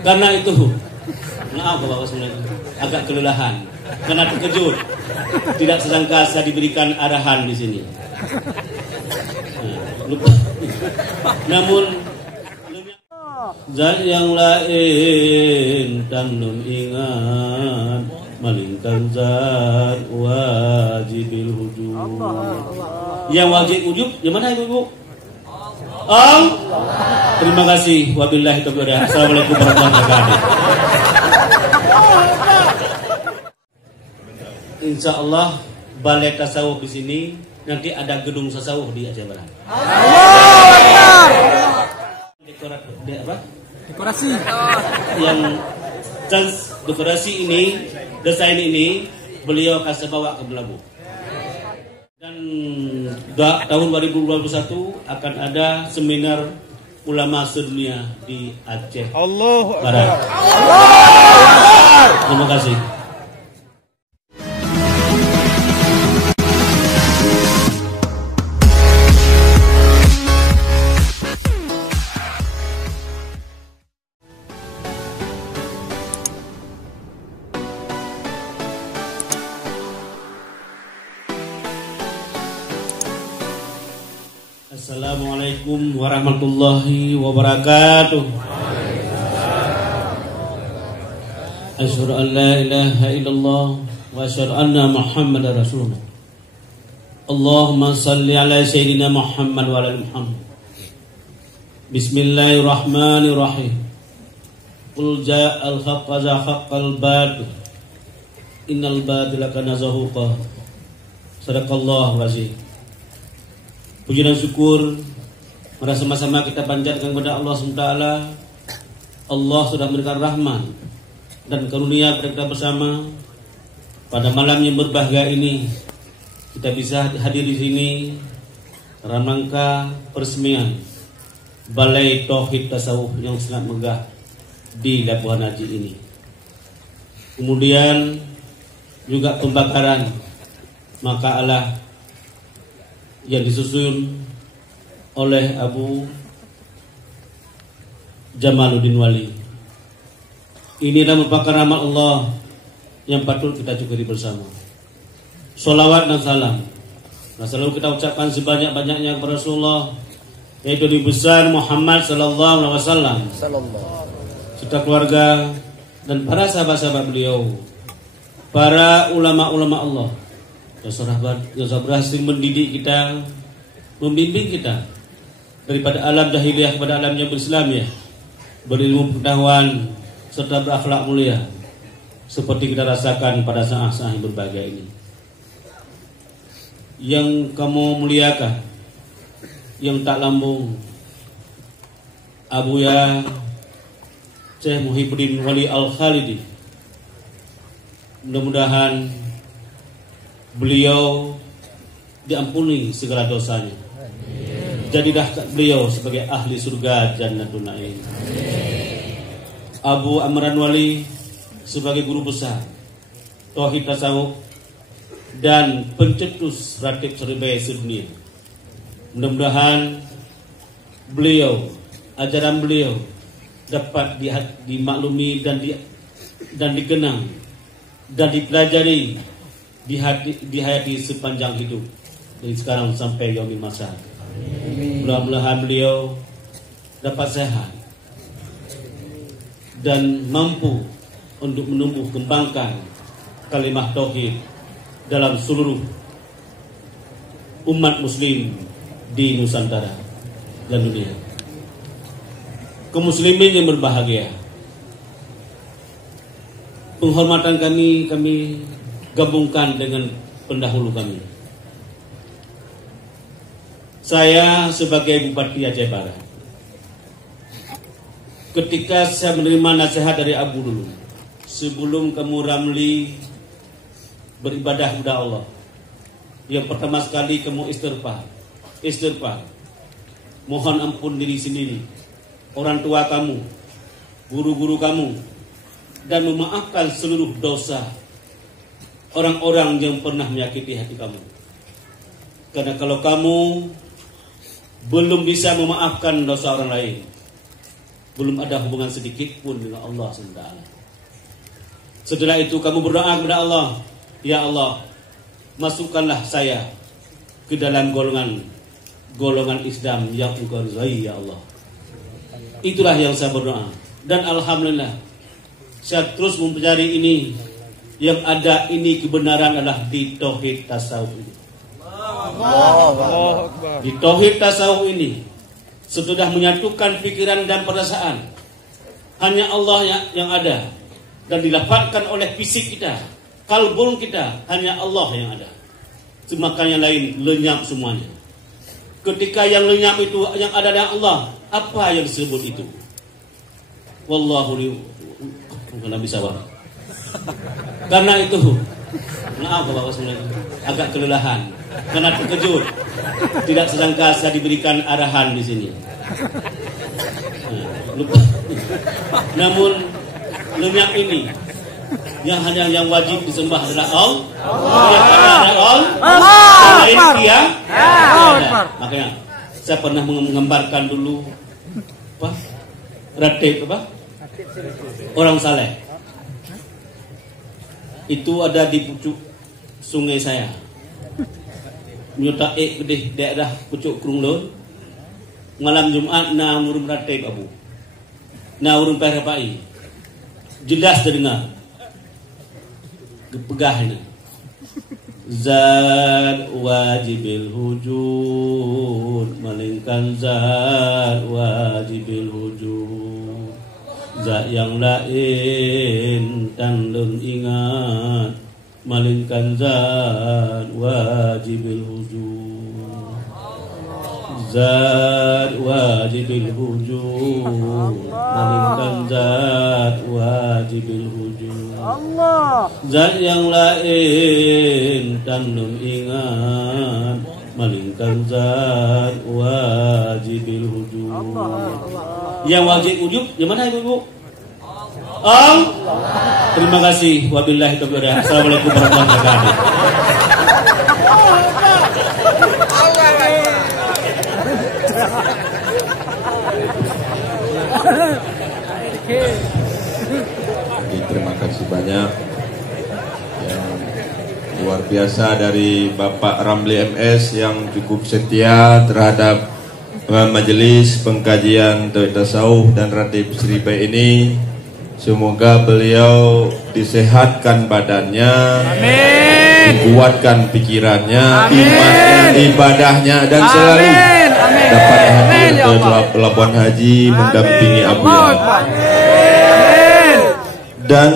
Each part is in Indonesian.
Karena itu, maaf Bapak sebenarnya agak kelelahan, karena terkejut, tidak sangka saya diberikan arahan di sini. Lupa. Namun zat yang lain tanum ingat malingkan zat wajibil wujud. Yang wajib wujud, yang mana ibu-ibu? Terima kasih. Wabillahi taufiq wal hidayah. Assalamualaikum warahmatullahi wabarakatuh. Insya Allah balai tasawuf di sini nanti ada gedung tasawuf di Aceh Barat. Dekorasi. Yang dekorasi ini, desain ini beliau akan bawa ke Belabu. Dan tahun 2021 akan ada seminar ulama sedunia di Aceh Barat. Terima kasih. Assalamualaikum warahmatullahi wabarakatuh. Asyhadu an la ilaha illallah wa asyhadu anna Muhammadar Rasulullah. Allahumma salli ala sayyidina Muhammad wa ala Muhammad. Bismillahirrahmanirrahim. Qul ja'al haqq wa zahaqqal batil. Innal batila kana zahuqa. Sadaqallahu azim. Puji dan syukur mari sama-sama kita panjatkan kepada Allah SWT. Allah sudah memberikan rahmat dan karunia kepada kita bersama. Pada malam yang berbahagia ini kita bisa hadir di sini dalam rangka peresmian Balai Tauhid Tasawuf yang sangat megah di Labuhan Haji ini. Kemudian juga pembakaran makalah yang disusun oleh Abu Jamaluddin Wali. Ini adalah merupakan rahmat Allah yang patut kita syukuri bersama. Sholawat dan salam nah selalu kita ucapkan sebanyak-banyaknya kepada Rasulullah, yaitu Nabi besar Muhammad sallallahu alaihi wasallam, serta keluarga dan para sahabat-sahabat beliau, para ulama-ulama Allah yang sudah berhasil mendidik kita, membimbing kita daripada alam jahiliyah kepada alam yang berislamiyah, berilmu pengetahuan serta berakhlak mulia seperti kita rasakan pada saat-saat yang berbahagia ini. Yang kamu muliakan, yang tak lambung, Abuya Syekh Muhyiddin Wali Al-Khalidi, mudah-mudahan beliau diampuni segala dosanya. Jadilah beliau sebagai ahli surga Jannatul Na'im. Abu Amran Wali sebagai guru besar Tauhid Tasawuf dan pencetus ratib serbai sedunia. Mudah-mudahan beliau, ajaran beliau dapat dimaklumi dan dikenang dan dipelajari dihayati sepanjang hidup dari sekarang sampai yaumil masa. Mudah-mudahan beliau dapat sehat dan mampu untuk menumbuh kembangkan kalimah tauhid dalam seluruh umat muslim di Nusantara dan dunia. Kaum muslimin yang berbahagia, penghormatan kami gabungkan dengan pendahulu kami. Saya sebagai Bupati Aceh Barat, ketika saya menerima nasihat dari Abu dulu, sebelum kamu ramli beribadah kepada Allah, yang pertama sekali kamu istighfar, mohon ampun diri sendiri, orang tua kamu, guru-guru kamu, dan memaafkan seluruh dosa orang-orang yang pernah menyakiti hati kamu. Karena kalau kamu belum bisa memaafkan dosa orang lain, belum ada hubungan sedikit pun dengan Allah SWT. Setelah itu kamu berdoa kepada Allah, ya Allah, masukkanlah saya ke dalam golongan Islam yang Engkau ridhai, ya Allah. Itulah yang saya berdoa. Dan alhamdulillah, saya terus mempelajari ini. Yang ada ini kebenaran adalah di tauhid tasawuf ini. Di tauhid tasawuf ini, sesudah menyatukan pikiran dan perasaan, hanya Allah yang ada, dan dilapatkan oleh fisik kita, kalbun kita, hanya Allah yang ada. Semakan yang lain lenyap semuanya. Ketika yang lenyap itu yang ada dengan Allah, apa yang disebut itu? Wallahu bukan bisa Bapak. Karena itu, maaf Bapak sebenarnya agak kelelahan karena terkejut. Tidak sangka saya diberikan arahan di sini. Lupa. Namun lenyap ini yang wajib disembah adalah Allah. Yang ada adalah Allah. Dia. Makanya saya pernah menggambarkan dulu apa? Ratib apa? Orang saleh. Itu ada di pucuk sungai saya. Nyota di daerah pucuk Krunglon. Malam Jumat na urun ratib abu. Na urun perapai. Jelas terdengar. Gepegah ini. Zat wajibil wujud, malingkan zat wajibil wujud. Zat yang lain tandun ingat, malingkan zat wajibil wujud. Zat wajibil wujud, malingkan zat wajibil wujud. Allah. Zat yang lain tandun ingat, malingkan zat wajibil wujud. Yang wajib wujud yang mana ibu? Allah. Terima kasih. Wabillahi taufiq. Assalamualaikum warahmatullahi wabarakatuh. Terima kasih banyak yang luar biasa dari Bapak Ramli MS yang cukup setia terhadap majelis pengkajian tauhid tasawuf dan Ratib Seribai ini. Semoga beliau disehatkan badannya, dikuatkan pikirannya, imannya, ibadahnya, dan selalu dapat hadir ke pelabuhan haji mendampingi Abuya. Dan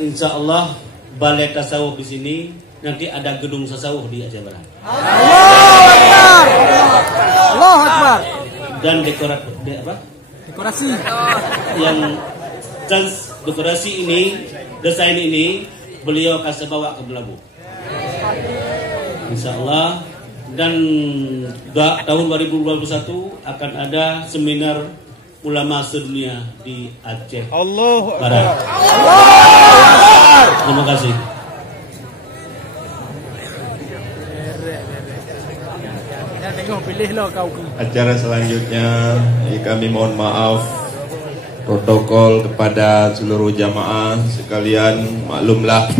insya Allah balai tasawuf di sini nanti ada gedung tasawuf di Aceh Barat. Allahu Akbar. Allahu Akbar. Dan Dekorasi. Yang dekorasi ini, desain ini beliau akan bawa ke Belabu. Insya Allah. Dan tahun 2021 akan ada seminar ulama sedunia di Aceh Barat. Terima kasih. Acara selanjutnya kami mohon maaf protokol kepada seluruh jamaah sekalian. Maklumlah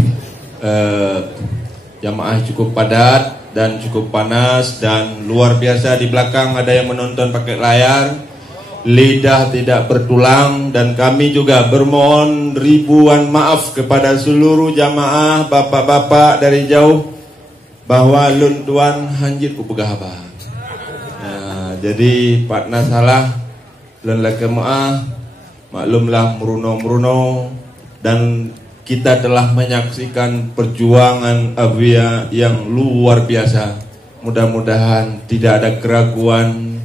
jamaah cukup padat dan cukup panas dan luar biasa. Di belakang ada yang menonton pakai layar, lidah tidak bertulang, dan kami juga bermohon ribuan maaf kepada seluruh jamaah bapak-bapak dari jauh bahwa lun tuan hanjit kupegahaba. Nah, jadi partna salah lun lakemaah maklumlah meruno dan kita telah menyaksikan perjuangan Abuya yang luar biasa. Mudah-mudahan tidak ada keraguan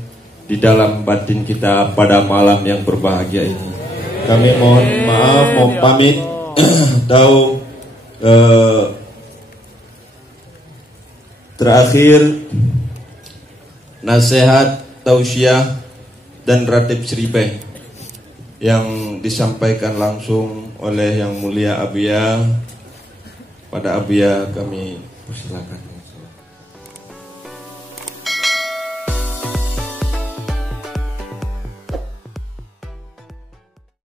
di dalam batin kita pada malam yang berbahagia ini. Kami mohon maaf, mohon pamit. Tahu terakhir nasihat, tausiah dan ratib Seribai yang disampaikan langsung oleh Yang Mulia Abuya. Pada Abuya kami persilakan.